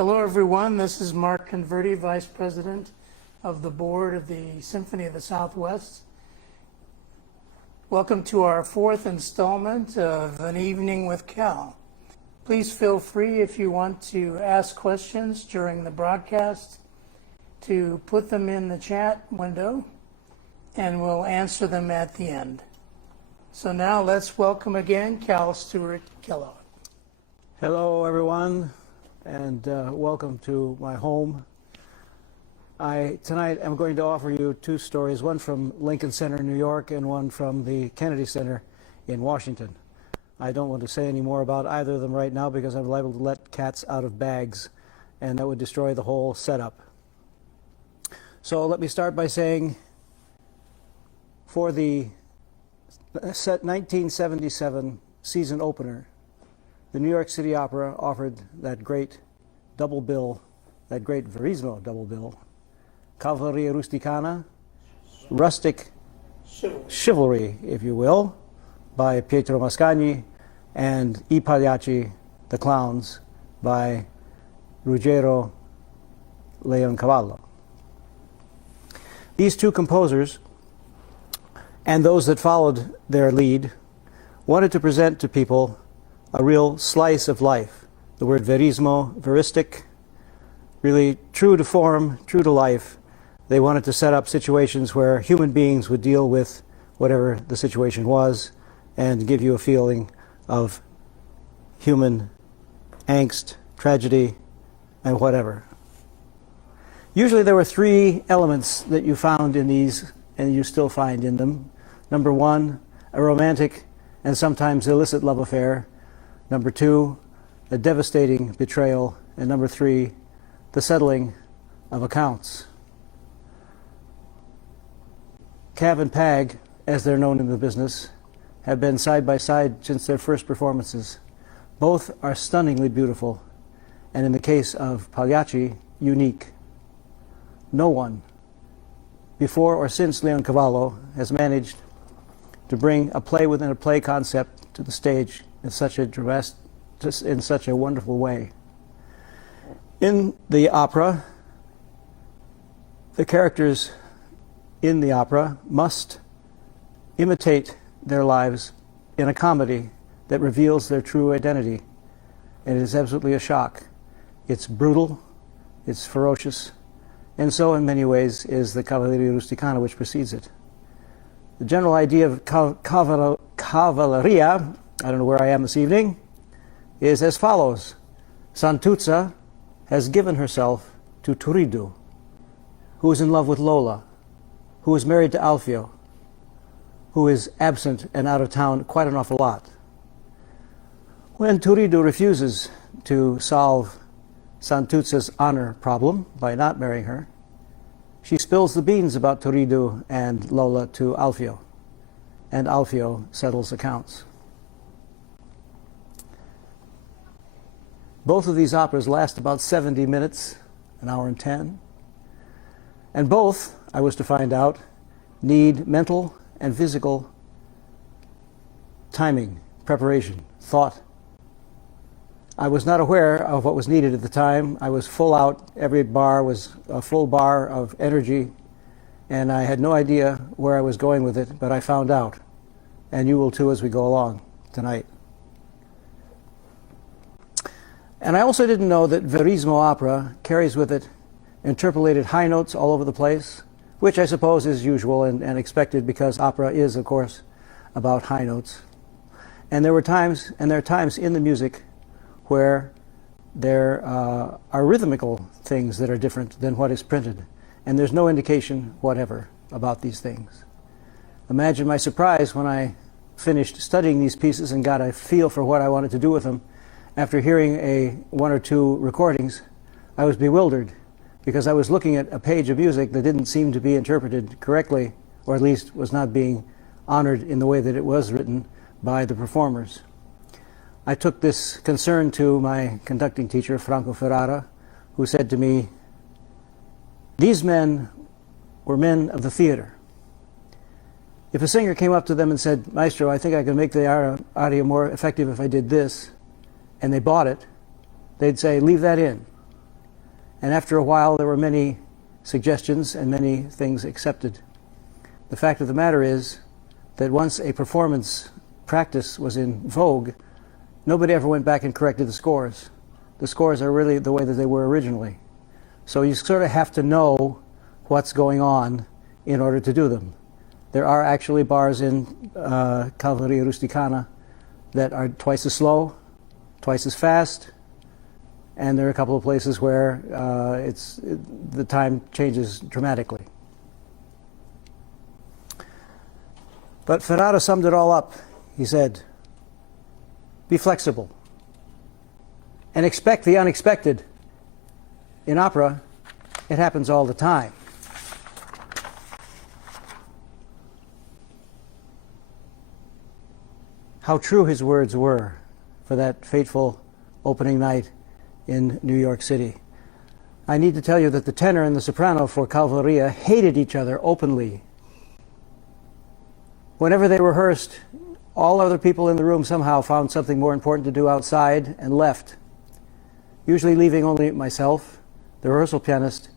Hello, everyone. This is Mark Converti, Vice President of the Board of the Symphony of the Southwest. Welcome to our fourth installment of An Evening with Cal. Please feel free, if you want to ask questions during the broadcast, to put them in the chat window, and we'll answer them at the end. So now let's welcome again Cal Stewart Kellogg. Hello, everyone, and welcome to my home. Tonight I'm going to offer you two stories, one from Lincoln Center, New York, and one from the Kennedy Center in Washington. I don't want to say any more about either of them right now because I'm liable to let cats out of bags, and that would destroy the whole setup. So let me start by saying, for the 1977 season opener, the New York City Opera offered that great double bill, that great Verismo double bill, Cavalleria Rusticana, rustic chivalry, if you will, by Pietro Mascagni, and I Pagliacci, the Clowns, by Ruggero Leoncavallo. These two composers, and those that followed their lead, wanted to present to people a real slice of life. The word verismo, veristic, really true to form, true to life. They wanted to set up situations where human beings would deal with whatever the situation was and give you a feeling of human angst, tragedy, and whatever. Usually there were three elements that you found in these, and you still find in them. Number one, a romantic and sometimes illicit love affair. Number two, a devastating betrayal. And number three, the settling of accounts. Cav and Pag, as they're known in the business, have been side by side since their first performances. Both are stunningly beautiful, and in the case of Pagliacci, unique. No one, before or since Leoncavallo, has managed to bring a play within a play concept to the stage in such a wonderful way. In the opera, the characters in the opera must imitate their lives in a comedy that reveals their true identity. And it is absolutely a shock. It's brutal, it's ferocious, and so in many ways is the Cavalleria Rusticana, which precedes it. The general idea of Cavalleria, I don't know where I am this evening, is as follows. Santuzza has given herself to Turiddu, who is in love with Lola, who is married to Alfio, who is absent and out of town quite an awful lot. When Turiddu refuses to solve Santuzza's honor problem by not marrying her, she spills the beans about Turiddu and Lola to Alfio, and Alfio settles accounts. Both of these operas last about 70 minutes, an hour and 10, and both, I was to find out, need mental and physical timing, preparation, thought. I was not aware of what was needed at the time. I was full out. Every bar was a full bar of energy, and I had no idea where I was going with it, but I found out, and you will too as we go along tonight. And I also didn't know that Verismo opera carries with it interpolated high notes all over the place, which I suppose is usual and expected because opera is, of course, about high notes. And there are times in the music where there are rhythmical things that are different than what is printed, and there's no indication whatever about these things. Imagine my surprise when I finished studying these pieces and got a feel for what I wanted to do with them. After hearing one or two recordings, I was bewildered because I was looking at a page of music that didn't seem to be interpreted correctly, or at least was not being honored in the way that it was written by the performers. I took this concern to my conducting teacher, Franco Ferrara, who said to me, "These men were men of the theater. If a singer came up to them and said, 'Maestro, I think I can make the aria more effective if I did this,' and they bought it, they'd say, 'Leave that in. And after a while, there were many suggestions and many things accepted. The fact of the matter is that once a performance practice was in vogue, nobody ever went back and corrected the scores. The scores are really the way that they were originally. So you sort of have to know what's going on in order to do them. There are actually bars in Cavalleria Rusticana that are twice as slow, twice as fast, and there are a couple of places where the time changes dramatically. But Ferrara summed it all up. He said, be flexible and expect the unexpected. In opera, it happens all the time. How true his words were for that fateful opening night in New York City. I need to tell you that the tenor and the soprano for Cavalleria hated each other openly. Whenever they rehearsed, all other people in the room somehow found something more important to do outside and left, usually leaving only myself, the rehearsal pianist,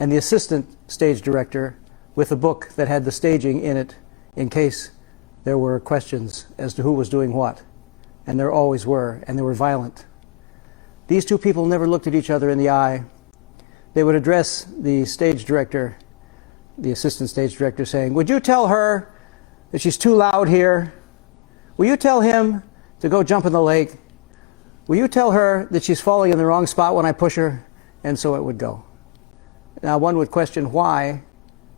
and the assistant stage director with a book that had the staging in it in case there were questions as to who was doing what. And there always were, and they were violent. These two people never looked at each other in the eye. They would address the stage director, the assistant stage director, saying, would you tell her that she's too loud here? Will you tell him to go jump in the lake? Will you tell her that she's falling in the wrong spot when I push her? And so it would go. Now one would question why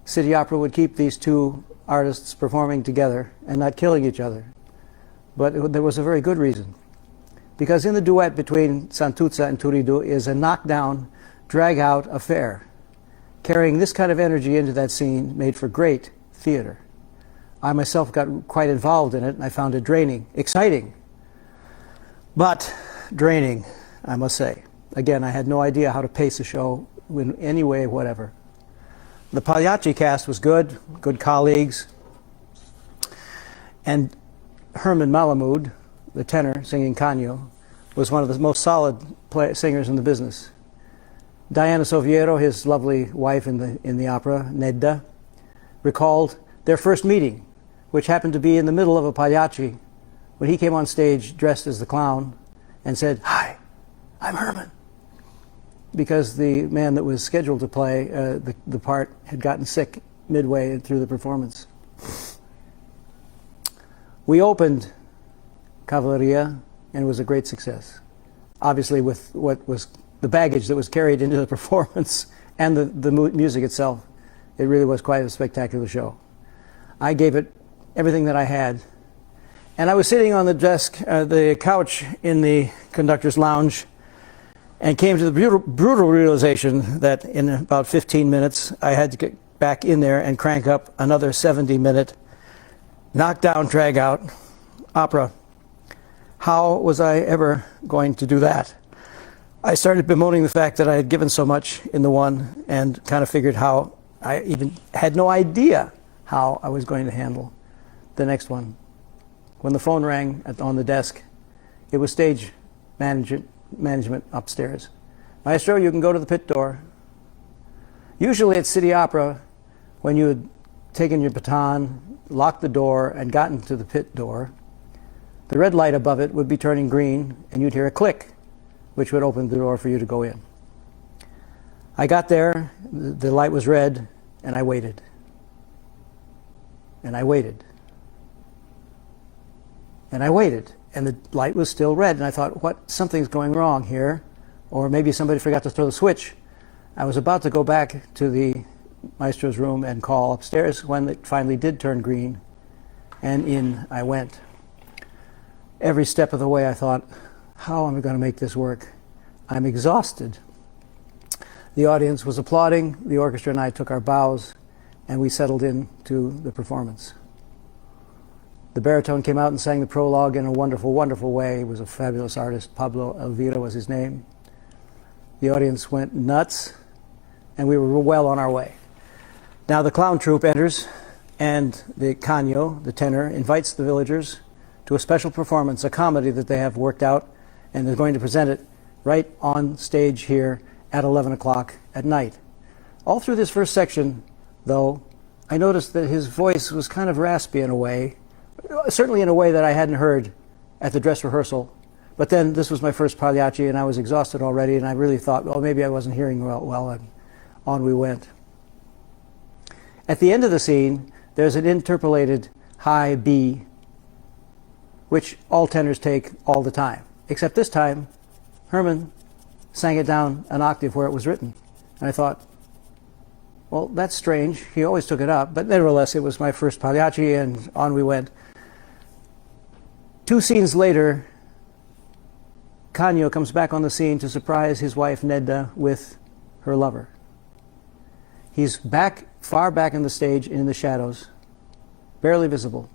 City Opera would keep these two artists performing together and not killing each other. But there was a very good reason. Because in the duet between Santuzza and Turiddu is a knockdown, drag-out affair. Carrying this kind of energy into that scene made for great theater. I myself got quite involved in it, and I found it draining, exciting, but draining, I must say. Again, I had no idea how to pace a show in any way, whatever. The Pagliacci cast was good, good colleagues, and Herman Malamud, the tenor singing Canio, was one of the most solid singers in the business. Diana Soviero, his lovely wife in the opera, Nedda, recalled their first meeting, which happened to be in the middle of a Pagliacci, when he came on stage dressed as the clown and said, "Hi, I'm Herman," because the man that was scheduled to play the part had gotten sick midway through the performance. We opened Cavalleria, and it was a great success. Obviously, with what was the baggage that was carried into the performance and the music itself, it really was quite a spectacular show. I gave it everything that I had. And I was sitting on the desk, the couch in the conductor's lounge, and came to the brutal realization that in about 15 minutes, I had to get back in there and crank up another 70-minute knockdown, drag-out opera. How was I ever going to do that? I started bemoaning the fact that I had given so much in the one and kind of figured how I even had no idea how I was going to handle the next one. When the phone rang on the desk, it was stage management upstairs. "Maestro, you can go to the pit door." Usually at City Opera, when you had taken your baton, locked the door, and gotten to the pit door, the red light above it would be turning green, and you'd hear a click, which would open the door for you to go in. I got there, the light was red, and I waited. And I waited. And I waited, and the light was still red, and I thought, something's going wrong here, or maybe somebody forgot to throw the switch. I was about to go back to the maestro's room and call upstairs when it finally did turn green, and in I went. Every step of the way I thought, how am I going to make this work? I'm exhausted. The audience was applauding, the orchestra and I took our bows, and we settled into the performance. The baritone came out and sang the prologue in a wonderful, wonderful way. He was a fabulous artist. Pablo Elvira was his name. The audience went nuts, and we were well on our way. Now the clown troupe enters, and the Canio, the tenor, invites the villagers to a special performance, a comedy that they have worked out, and they're going to present it right on stage here at 11 o'clock at night. All through this first section, though, I noticed that his voice was kind of raspy in a way, certainly in a way that I hadn't heard at the dress rehearsal. But then this was my first Pagliacci, and I was exhausted already, and I really thought, well, maybe I wasn't hearing well, and on we went. At the end of the scene, there's an interpolated high B, which all tenors take all the time, except this time, Herman sang it down an octave where it was written. And I thought, well, that's strange. He always took it up, but nevertheless, it was my first Pagliacci, and on we went. 2 scenes later, Canio comes back on the scene to surprise his wife Nedda with her lover. He's back, far back in the stage, in the shadows, barely visible.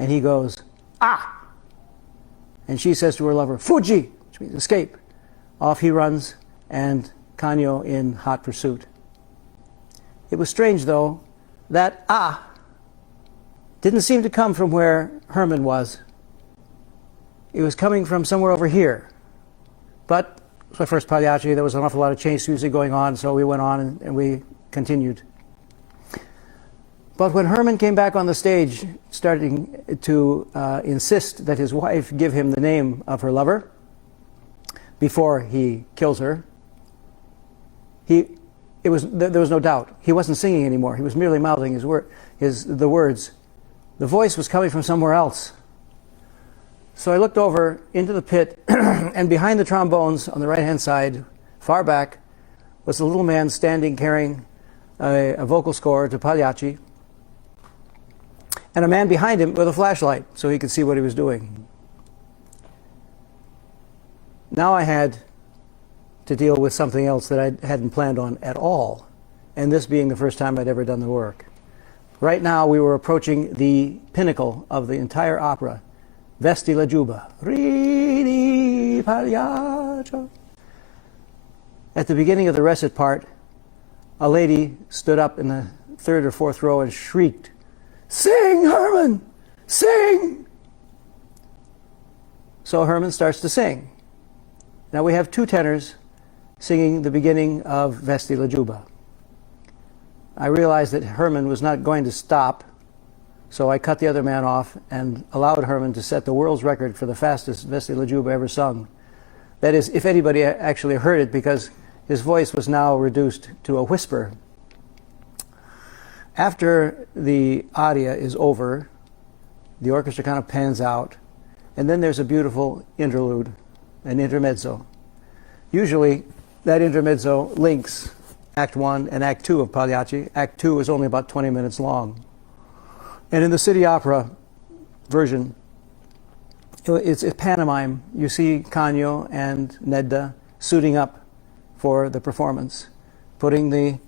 And he goes, "Ah!" And she says to her lover, "Fuggi!" which means escape. Off he runs, and Canio in hot pursuit. It was strange, though, that "ah" didn't seem to come from where Herman was. It was coming from somewhere over here. But it was my first Pagliacci. There was an awful lot of chase music going on, so we went on and we continued. But when Herman came back on the stage, starting to insist that his wife give him the name of her lover before he kills her, there was no doubt. He wasn't singing anymore. He was merely mouthing the words. The voice was coming from somewhere else. So I looked over into the pit, and behind the trombones on the right-hand side, far back, was a little man standing carrying a vocal score to Pagliacci, and a man behind him with a flashlight so he could see what he was doing. Now I had to deal with something else that I hadn't planned on at all, and this being the first time I'd ever done the work. Right now we were approaching the pinnacle of the entire opera, Vesti la Giubba. Ridi Pagliaccio. At the beginning of the recit part, a lady stood up in the 3rd or 4th row and shrieked, "Sing, Herman! Sing!" So Herman starts to sing. Now we have 2 tenors singing the beginning of Vesti la Giubba. I realized that Herman was not going to stop, so I cut the other man off and allowed Herman to set the world's record for the fastest Vesti la Giubba ever sung. That is, if anybody actually heard it, because his voice was now reduced to a whisper. After the aria is over, the orchestra kind of pans out, and then there's a beautiful interlude, an intermezzo. Usually, that intermezzo links Act 1 and Act 2 of Pagliacci. Act 2 is only about 20 minutes long. And in the City Opera version, it's a pantomime. You see Canio and Nedda suiting up for the performance, putting the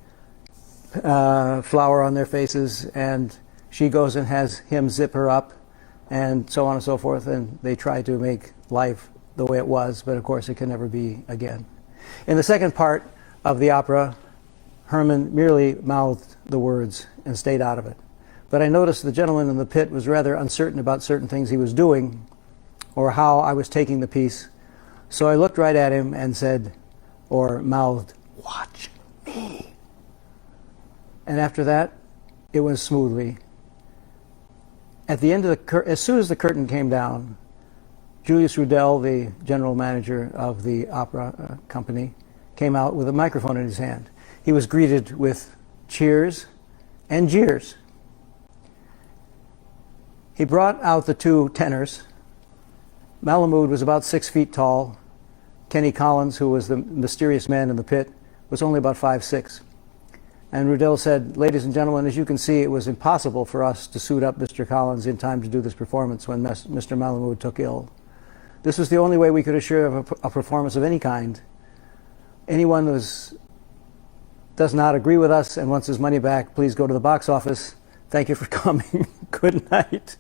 flower on their faces, and she goes and has him zip her up, and so on and so forth, and they try to make life the way it was, but of course it can never be again. In the second part of the opera, Herman merely mouthed the words and stayed out of it. But I noticed the gentleman in the pit was rather uncertain about certain things he was doing or how I was taking the piece. So I looked right at him and said, or mouthed, "Watch me." And after that, it went smoothly. At the end of as soon as the curtain came down, Julius Rudel, the general manager of the opera company, came out with a microphone in his hand. He was greeted with cheers and jeers. He brought out the 2 tenors. Malamud was about 6 feet tall. Kenny Collins, who was the mysterious man in the pit, was only about 5'6". And Rudel said, "Ladies and gentlemen, as you can see, it was impossible for us to suit up Mr. Collins in time to do this performance when Mr. Malamud took ill. This was the only way we could assure a performance of any kind. Anyone who does not agree with us and wants his money back, please go to the box office. Thank you for coming. Good night."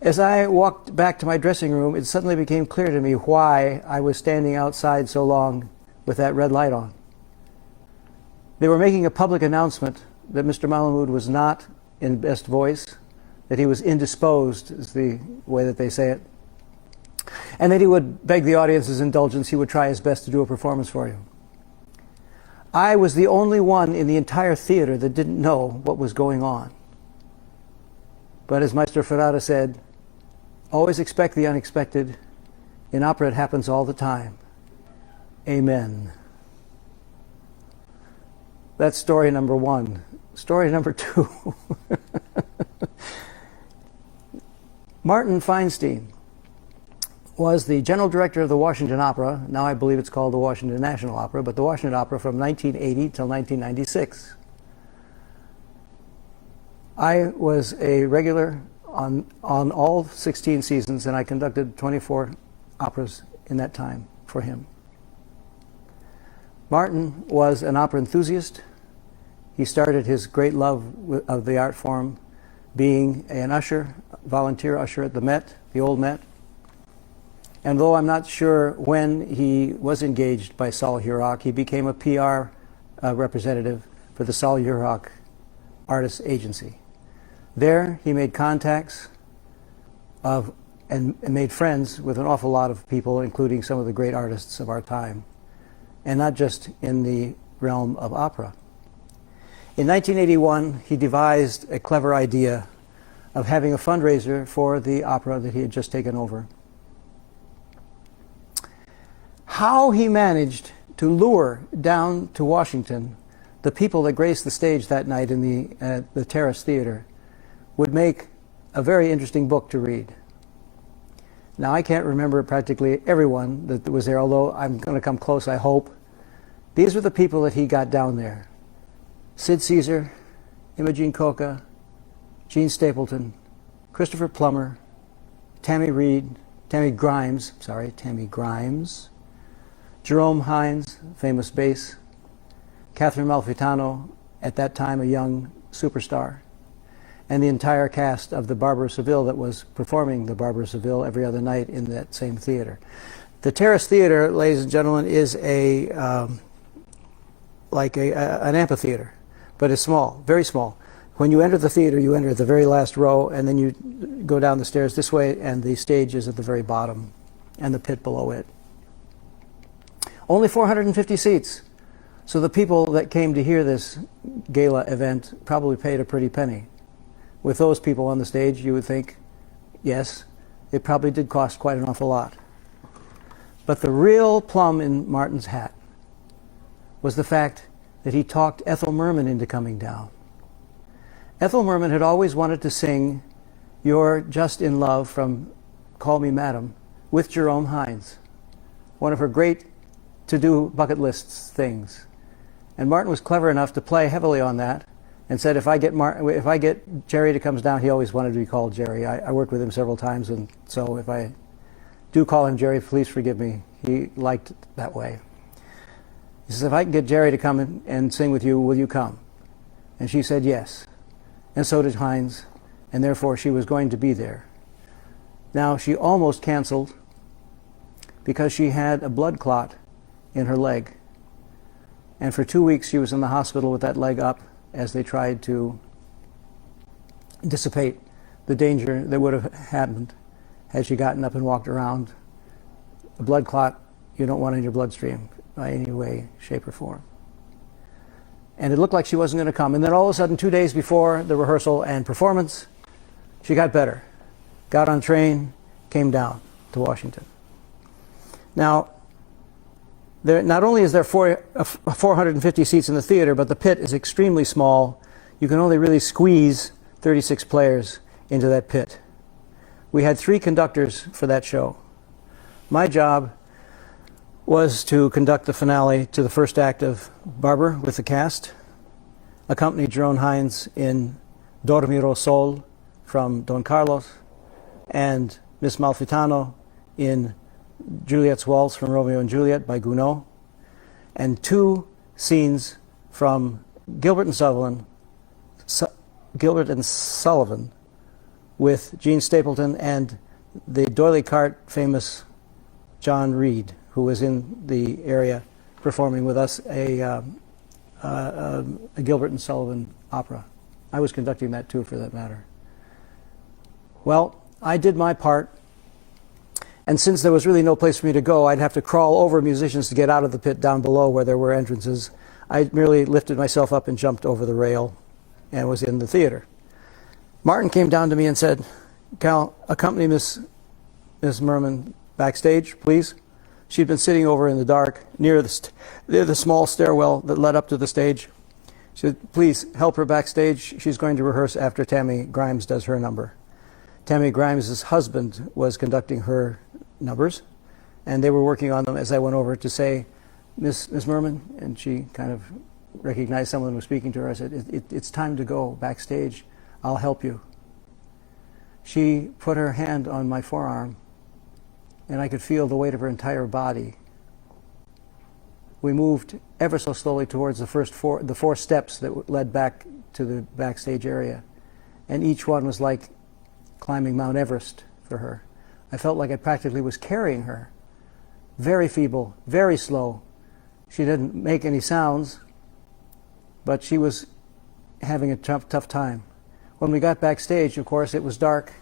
As I walked back to my dressing room, it suddenly became clear to me why I was standing outside so long with that red light on. They were making a public announcement that Mr. Malamud was not in best voice, that he was indisposed, is the way that they say it. and that he would beg the audience's indulgence. He would try his best to do a performance for you. I was the only one in the entire theater that didn't know what was going on. But as Maestro Ferrara said, always expect the unexpected. In opera, it happens all the time. Amen. That's story number one. Story number two. Martin Feinstein was the general director of the Washington Opera. Now I believe it's called the Washington National Opera, but the Washington Opera from 1980 till 1996. I was a regular on all 16 seasons, and I conducted 24 operas in that time for him. Martin was an opera enthusiast. He started his great love of the art form being an usher, volunteer usher at the Met, the old Met. And though I'm not sure when he was engaged by Sol Hurok, he became a PR representative for the Sol Hurok Artists Agency. There, he made contacts and made friends with an awful lot of people, including some of the great artists of our time, and not just in the realm of opera. In 1981, he devised a clever idea of having a fundraiser for the opera that he had just taken over. How he managed to lure down to Washington the people that graced the stage that night in the Terrace Theater would make a very interesting book to read. Now, I can't remember practically everyone that was there, although I'm going to come close, I hope. These were the people that he got down there. Sid Caesar, Imogene Coca, Gene Stapleton, Christopher Plummer, Tammy Grimes, Jerome Hines, famous bass, Catherine Malfitano, at that time a young superstar, and the entire cast of the Barbara Seville that was performing the Barbara Seville every other night in that same theater. The Terrace Theater, ladies and gentlemen, is like an amphitheater, but it's small, very small. When you enter the theater, you enter at the very last row, and then you go down the stairs this way, and the stage is at the very bottom, and the pit below it. Only 450 seats. So the people that came to hear this gala event probably paid a pretty penny. With those people on the stage, you would think, yes, it probably did cost quite an awful lot. But the real plum in Martin's hat was the fact that he talked Ethel Merman into coming down. Ethel Merman had always wanted to sing You're Just in Love from Call Me Madam with Jerome Hines, one of her great to-do bucket list things. And Martin was clever enough to play heavily on that and said, if I get Jerry to come down, he always wanted to be called Jerry. I worked with him several times, and so if I do call him Jerry, please forgive me. He liked it that way. He says, if I can get Jerry to come and sing with you, will you come? And she said yes. And so did Hines, and therefore she was going to be there. Now, she almost canceled because she had a blood clot in her leg. And for 2 weeks she was in the hospital with that leg up as they tried to dissipate the danger that would have happened had she gotten up and walked around. A blood clot you don't want in your bloodstream by any way, shape, or form. And it looked like she wasn't going to come. And then all of a sudden, 2 days before the rehearsal and performance, she got better, got on a train, came down to Washington. Now, not only is there 450 seats in the theater, but the pit is extremely small. You can only really squeeze 36 players into that pit. We had 3 conductors for that show. My job was to conduct the finale to the first act of Barber with the cast, accompany Jerome Hines in Dormir o Sol from Don Carlos, and Miss Malfitano in Juliet's Waltz from Romeo and Juliet by Gounod, and 2 scenes from Gilbert and Sullivan with Gene Stapleton and the D'Oyly Carte famous John Reed, who was in the area performing with us a Gilbert and Sullivan opera. I was conducting that too, for that matter. Well, I did my part, And since there was really no place for me to go, I'd have to crawl over musicians to get out of the pit down below where there were entrances. I merely lifted myself up and jumped over the rail and was in the theater. Martin came down to me and said, "Cal, accompany Miss Merman backstage, please." She'd been sitting over in the dark near the small stairwell that led up to the stage. She said, "Please help her backstage. She's going to rehearse after Tammy Grimes does her number." Tammy Grimes' husband was conducting her numbers, and they were working on them as I went over to say, Miss Merman," and she kind of recognized someone was speaking to her. I said, "It's time to go backstage. I'll help you." She put her hand on my forearm, and I could feel the weight of her entire body. We moved ever so slowly towards the four steps that led back to the backstage area, and each one was like climbing Mount Everest for her. I felt like I practically was carrying her. Very feeble, very slow. She didn't make any sounds, but she was having a tough time. When we got backstage, of course, it was dark.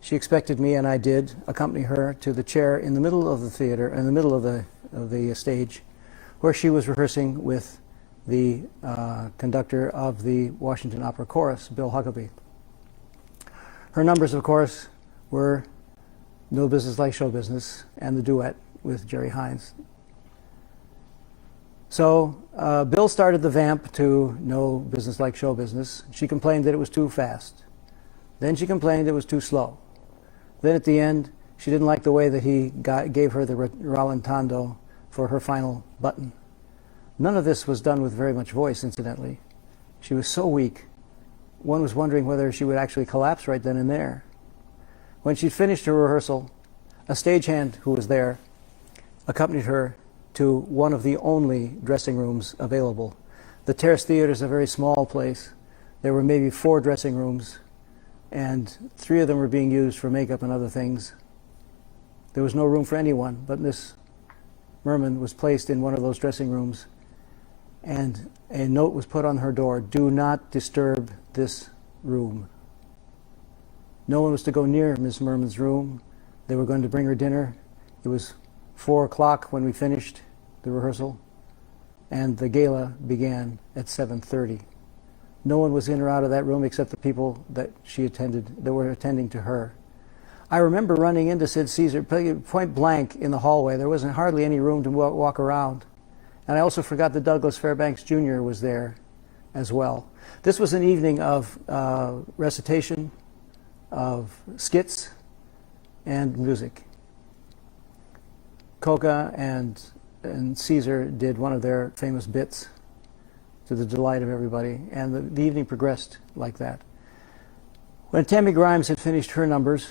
She expected me, and I did accompany her to the chair in the middle of the theater, in the middle of the stage, where she was rehearsing with the conductor of the Washington Opera Chorus, Bill Huckabee. Her numbers, of course, were No Business Like Show Business and the duet with Jerry Hines. So Bill started the vamp to No Business Like Show Business. She complained that it was too fast. Then she complained it was too slow. Then at the end, she didn't like the way that he gave her the rallentando for her final button. None of this was done with very much voice, incidentally. She was so weak, one was wondering whether she would actually collapse right then and there. When she'd finished her rehearsal, a stagehand who was there accompanied her to one of the only dressing rooms available. The Terrace Theater is a very small place. There were maybe 4 dressing rooms, and 3 of them were being used for makeup and other things. There was no room for anyone, but Miss Merman was placed in one of those dressing rooms, and a note was put on her door: "Do not disturb this room." No one was to go near Miss Merman's room. They were going to bring her dinner. It was 4 o'clock when we finished the rehearsal, and the gala began at 7:30. No one was in or out of that room except the people that that were attending to her. I remember running into Sid Caesar point blank in the hallway. There wasn't hardly any room to walk around. And I also forgot that Douglas Fairbanks Jr. was there as well. This was an evening of recitation, of skits, and music. Coca and Caesar did one of their famous bits to the delight of everybody, and the evening progressed like that. When Tammy Grimes had finished her numbers,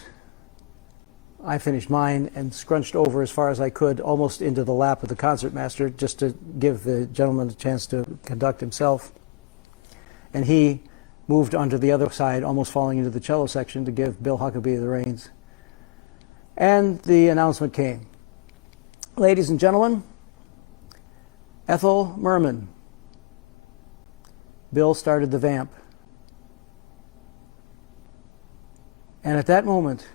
I finished mine and scrunched over as far as I could, almost into the lap of the concertmaster, just to give the gentleman a chance to conduct himself. And he moved onto the other side, almost falling into the cello section, to give Bill Huckabee the reins. And the announcement came. Ladies and gentlemen, Ethel Merman. Bill started the vamp. And at that moment,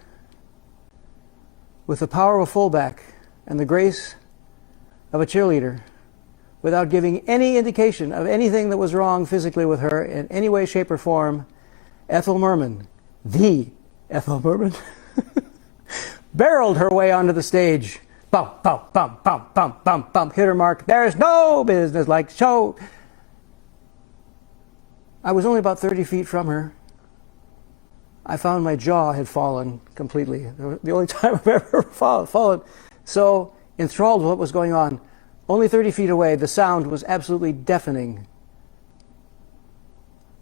with the power of a fullback and the grace of a cheerleader, without giving any indication of anything that was wrong physically with her in any way, shape, or form, Ethel Merman, the Ethel Merman, barreled her way onto the stage. Bump, bump, bump, bump, bump, bump, bump, hit her mark. There's no business like show. I was only about 30 feet from her. I found my jaw had fallen completely. The only time I've ever fallen. So enthralled with what was going on. Only 30 feet away, the sound was absolutely deafening.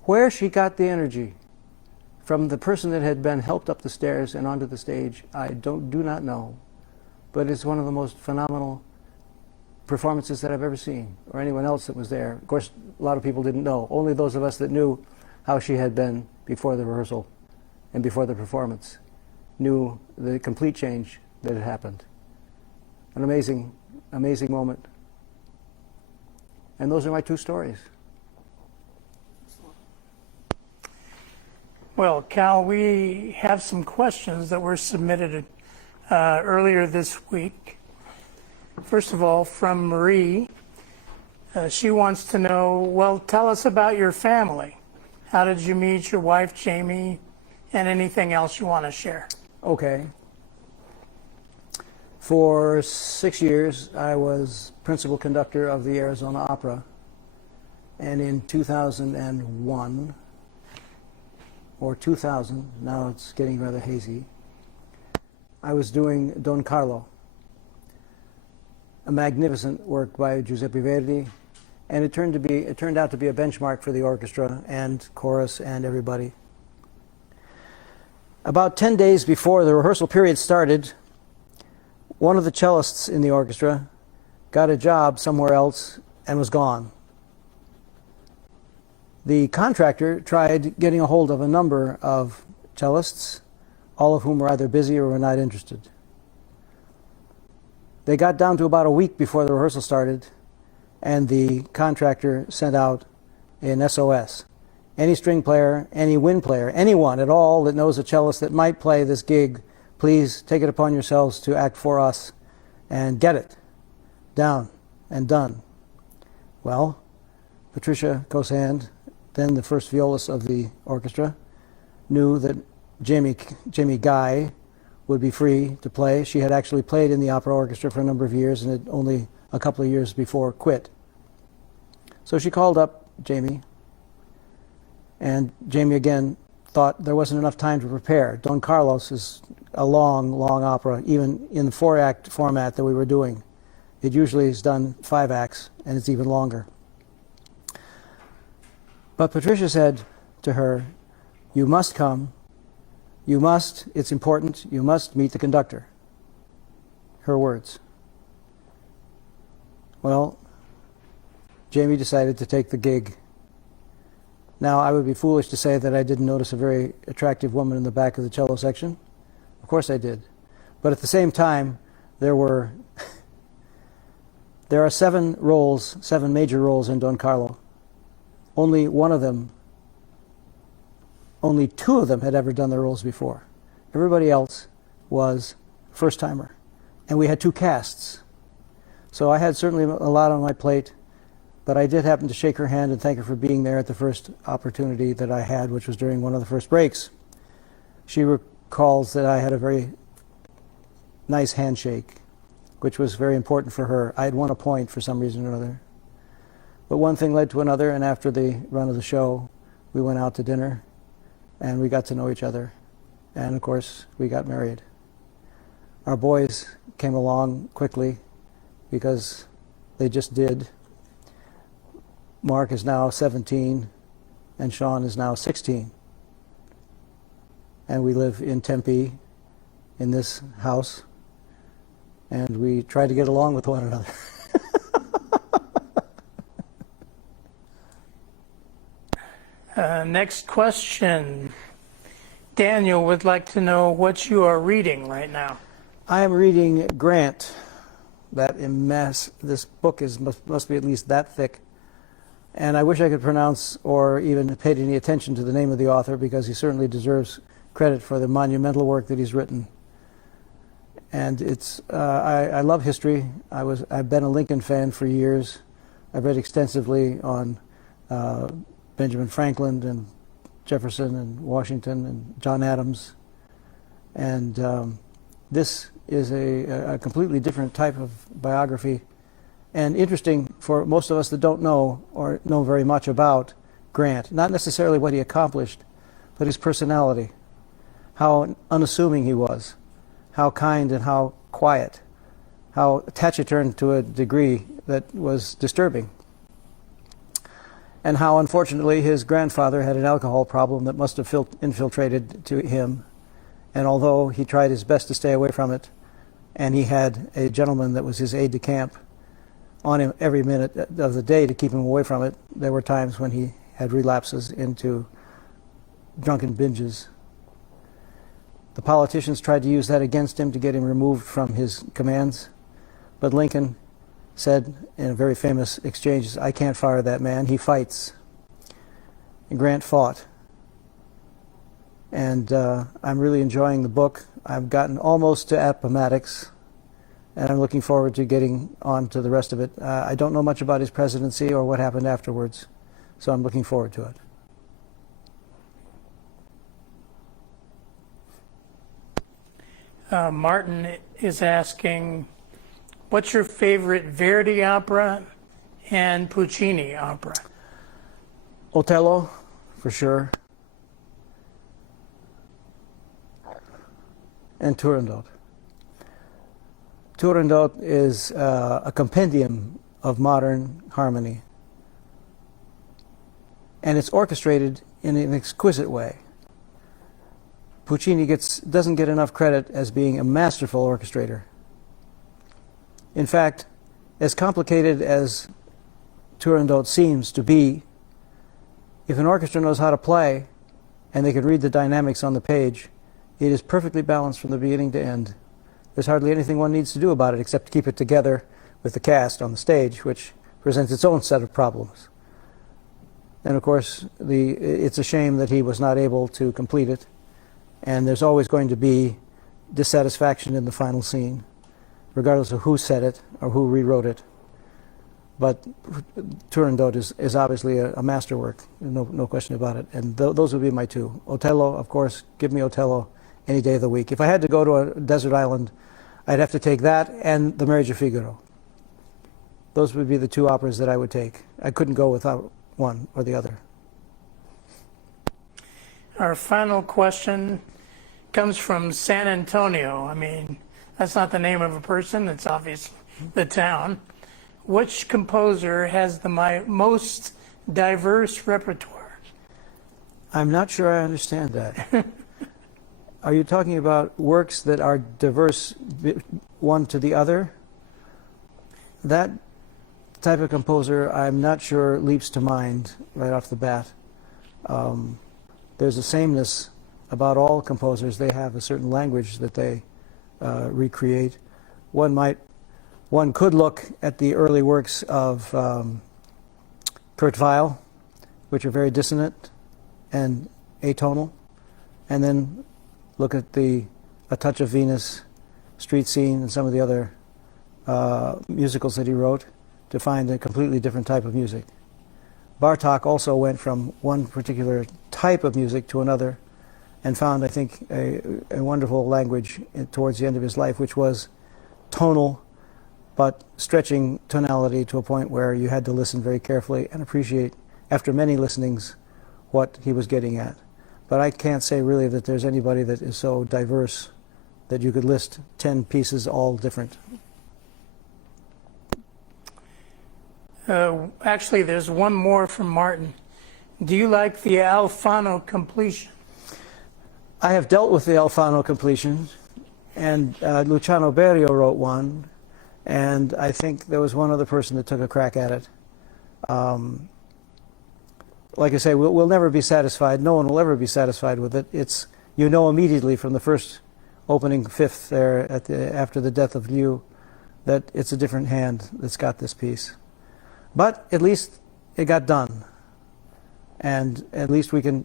Where she got the energy from the person that had been helped up the stairs and onto the stage, I do not know. But it's one of the most phenomenal performances that I've ever seen, or anyone else that was there. Of course, a lot of people didn't know. Only those of us that knew how she had been before the rehearsal and before the performance knew the complete change that had happened. An amazing, amazing moment. And those are my 2 stories. Well, Cal, we have some questions that were submitted earlier this week. First of all, from Marie. She wants to know, well, tell us about your family. How did you meet your wife, Jamie, and anything else you want to share? Okay. For 6 years, I was principal conductor of the Arizona Opera. And in 2001, or 2000, now it's getting rather hazy, I was doing Don Carlo, a magnificent work by Giuseppe Verdi, and it turned out to be a benchmark for the orchestra and chorus and everybody. About 10 days before the rehearsal period started, one of the cellists in the orchestra got a job somewhere else and was gone. The contractor tried getting a hold of a number of cellists, all of whom were either busy or were not interested. They got down to about a week before the rehearsal started, and the contractor sent out an SOS. Any string player, any wind player, anyone at all that knows a cellist that might play this gig, please take it upon yourselves to act for us and get it down and done. Well, Patricia Kosand, then the first violist of the orchestra, knew that Jamie Guy would be free to play. She had actually played in the opera orchestra for a number of years and had only a couple of years before quit. So she called up Jamie, and Jamie again thought there wasn't enough time to prepare. Don Carlos is a long, long opera, even in the 4-act format that we were doing. It usually is done 5 acts, and it's even longer. But Patricia said to her, "You must come. You must, it's important, you must meet the conductor." Her words. Well, Jamie decided to take the gig. Now, I would be foolish to say that I didn't notice a very attractive woman in the back of the cello section. Of course I did. But at the same time, there are 7 roles, 7 major roles in Don Carlo. Only 2 of them had ever done their roles before. Everybody else was first-timer. And we had 2 casts. So I had certainly a lot on my plate, but I did happen to shake her hand and thank her for being there at the first opportunity that I had, which was during one of the first breaks. She recalls that I had a very nice handshake, which was very important for her. I had won a point for some reason or another. But one thing led to another, and after the run of the show, we went out to dinner, and we got to know each other. And of course, we got married. Our boys came along quickly, because they just did. Mark is now 17, and Sean is now 16. And we live in Tempe, in this house, and we try to get along with one another. Next question. Daniel would like to know what you are reading right now. I am reading Grant. This book must be at least that thick. And I wish I could pronounce or even paid any attention to the name of the author, because he certainly deserves credit for the monumental work that he's written. And I love history. I've been a Lincoln fan for years. I've read extensively on Benjamin Franklin and Jefferson and Washington and John Adams. And this is a completely different type of biography, and interesting for most of us that don't know or know very much about Grant. Not necessarily what he accomplished, but his personality, how unassuming he was, how kind and how quiet, how taciturn to a degree that was disturbing, and how unfortunately his grandfather had an alcohol problem that must have infiltrated to him. And although he tried his best to stay away from it, and he had a gentleman that was his aide-de-camp on him every minute of the day to keep him away from it, there were times when he had relapses into drunken binges. The politicians tried to use that against him to get him removed from his commands, but Lincoln said in a very famous exchange, "I can't fire that man, he fights." And Grant fought. And I'm really enjoying the book. I've gotten almost to Appomattox, and I'm looking forward to getting on to the rest of it. I don't know much about his presidency or what happened afterwards, so I'm looking forward to it. Martin is asking, what's your favorite Verdi opera and Puccini opera? Otello, for sure, and Turandot. Turandot is a compendium of modern harmony, and it's orchestrated in an exquisite way. Puccini doesn't get enough credit as being a masterful orchestrator. In fact, as complicated as Turandot seems to be, if an orchestra knows how to play and they can read the dynamics on the page, it is perfectly balanced from the beginning to end. There's hardly anything one needs to do about it except to keep it together with the cast on the stage, which presents its own set of problems. And of course, it's a shame that he was not able to complete it. And there's always going to be dissatisfaction in the final scene, regardless of who said it or who rewrote it. But Turandot is obviously a masterwork, no question about it. And those would be my two. Otello, of course, give me Otello any day of the week. If I had to go to a desert island, I'd have to take that and The Marriage of Figaro. Those would be the two operas that I would take. I couldn't go without one or the other. Our final question comes from San Antonio. I mean, that's not the name of a person, it's obviously the town. Which composer has the most diverse repertoire? I'm not sure I understand that. Are you talking about works that are diverse one to the other? That type of composer, I'm not sure leaps to mind right off the bat. There's a sameness about all composers. They have a certain language that they recreate. One could look at the early works of Kurt Weill, which are very dissonant and atonal, and then look at A Touch of Venus, Street Scene, and some of the other musicals that he wrote to find a completely different type of music. Bartók also went from one particular type of music to another and found, I think, a wonderful language towards the end of his life, which was tonal, but stretching tonality to a point where you had to listen very carefully and appreciate, after many listenings, what he was getting at. But I can't say really that there's anybody that is so diverse that you could list 10 pieces all different. Actually, there's one more from Martin. Do you like the Alfano completion? I have dealt with the Alfano completion, and Luciano Berio wrote one, and I think there was one other person that took a crack at it. Like I say, we'll never be satisfied. No one will ever be satisfied with it. It's, you know, immediately from the first opening fifth there after the death of Liu that it's a different hand that's got this piece. But at least it got done, and at least we can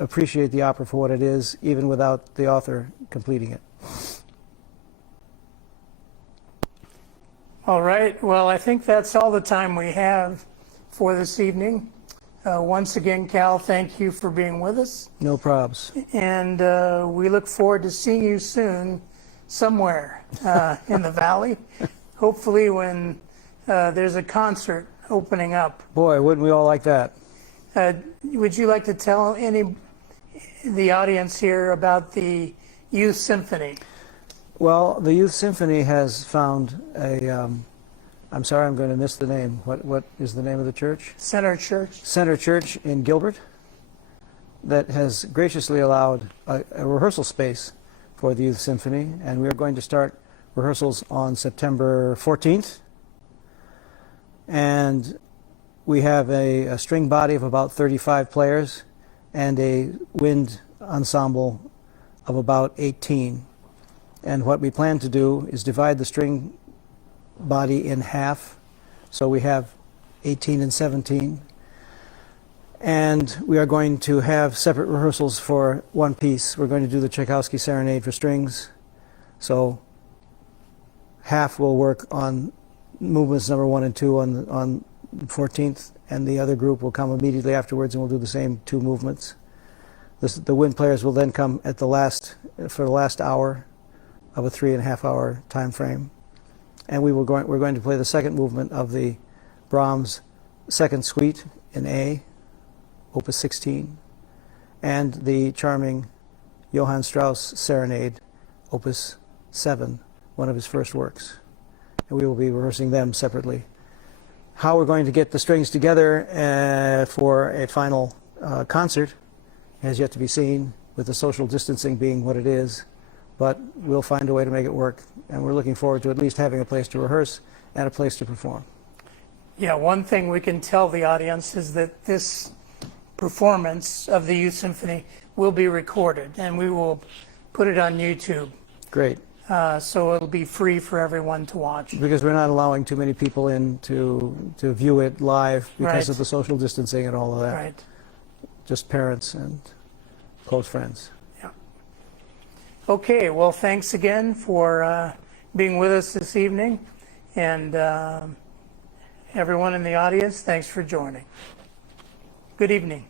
appreciate the opera for what it is, even without the author completing it. All right. Well, I think that's all the time we have for this evening. Once again, Cal, thank you for being with us. No probs. And we look forward to seeing you soon somewhere in the Valley, hopefully when there's a concert opening up. Boy, wouldn't we all like that? Would you like to tell the audience here about the Youth Symphony? Well, the Youth Symphony has found I'm sorry, I'm going to miss the name. What is the name of the church? Center Church. Center Church in Gilbert, that has graciously allowed a rehearsal space for the Youth Symphony, and we are going to start rehearsals on September 14th. And we have a string body of about 35 players and a wind ensemble of about 18. And what we plan to do is divide the string body in half, so we have 18 and 17. And we are going to have separate rehearsals for one piece. We're going to do the Tchaikovsky Serenade for strings. So half will work on movements number 1 and 2 on the 14th, and the other group will come immediately afterwards, and we'll do the same 2 movements. The wind players will then come at for the last hour of a 3.5-hour time frame. And we're going to play the second movement of the Brahms Second Suite in A, Opus 16, and the charming Johann Strauss Serenade, Opus 7, one of his first works. And we will be rehearsing them separately. How we're going to get the strings together for a final concert has yet to be seen, with the social distancing being what it is. But we'll find a way to make it work, and we're looking forward to at least having a place to rehearse and a place to perform. Yeah, one thing we can tell the audience is that this performance of the Youth Symphony will be recorded, and we will put it on YouTube. Great. So it'll be free for everyone to watch. Because we're not allowing too many people in to view it live because Right. of the social distancing and all of that. Right. Just parents and close friends. Yeah. Okay, well, thanks again for being with us this evening. And everyone in the audience, thanks for joining. Good evening.